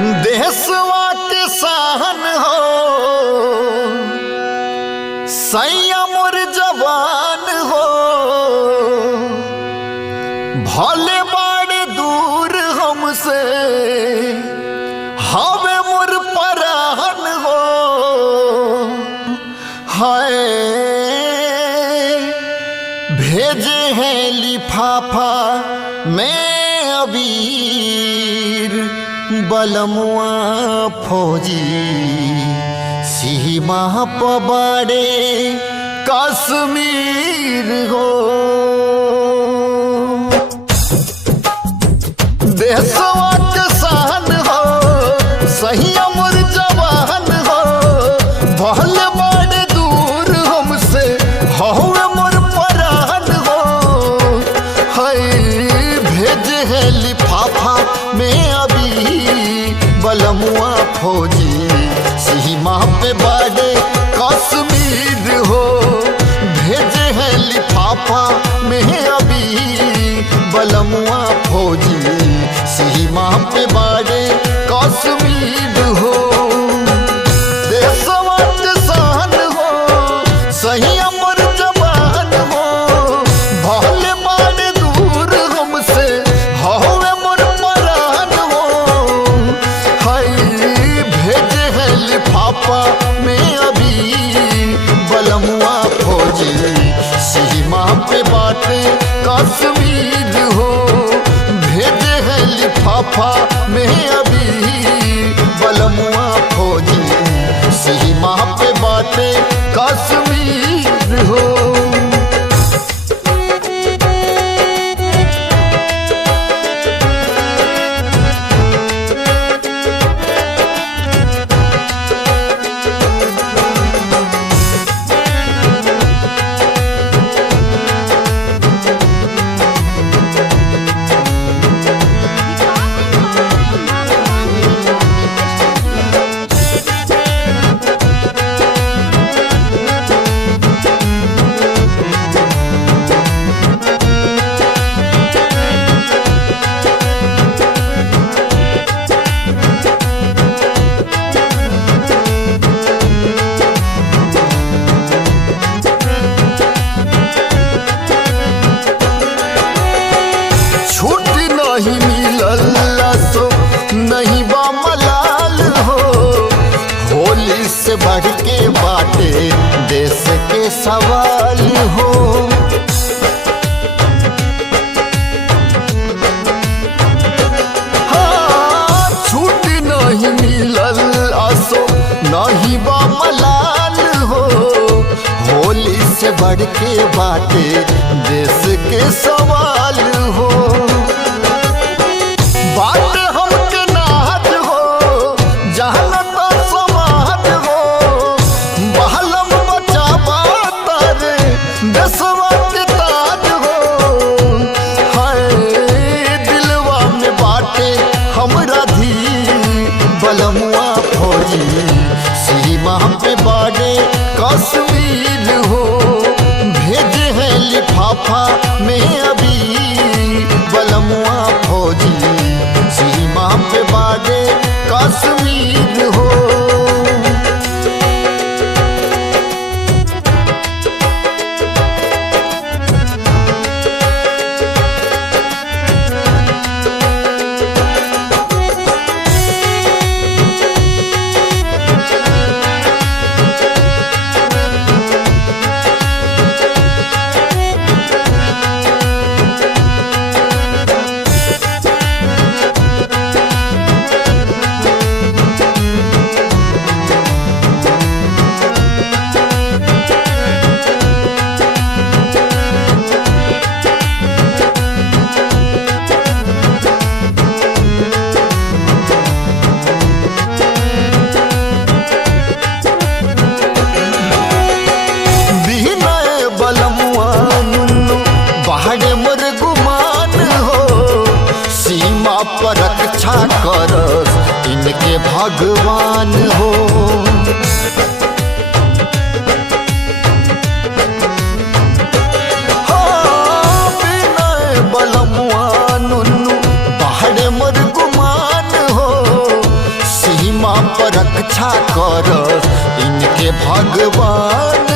देशवा के सहन हो संयम और जवान हो भले बाड़े दूर हमसे हवे मोर परान हो हाय भेजे हैं लिफाफा में अबीर बलमुआ फौजी सीमा पबाड़े कश्मीर हो देशवा के सहन हो संयम और जवान हो भले बाड़े दूर हमसे हवे मोर परान हो हाय भेजे है लिफाफा में अभी बलमुआ फौजी सीमा पे बाड़े कश्मीर हो भेजे है लिफाफा में अभी बलमुआ फौजी सीमा पे बाड़े कश्मीर हो देशवा के सहन हो संयम और जवान हो भले बाड़े दूर हमसे हवे मोर परान हो हाय भेजे है लिफाफा में अभी बलमुआ फौजी सीमा पे बाटे कश्मीर हो भेजे है लिफाफा में अभी बलमुआ फौजी सीमा पे बाटे कश्मीर हो नहीं मिलल सो नहीं बा मलाल हो होली से बढ़ के बाटे देश के सवाल हो हाँ छूट नहीं मिलल असो नहीं बा मलाल हो होली से बढ़ के बाटे देश के सवाल हो बात हमके नाज हो जहनत समाज हो बहलम बचावा तारे देशवा के ताज हो हाय दिलवा में बाटे हमरा धी बलमुआ फौजी सीमा पे बाड़े कश्मीर हो भेजे है लिफाफा में अभी बलमुआ फौजी सीमा पे बाड़े कश्मीर हो पर रक्षा करस इनके भगवान हो रक्षा करस इनके भगवान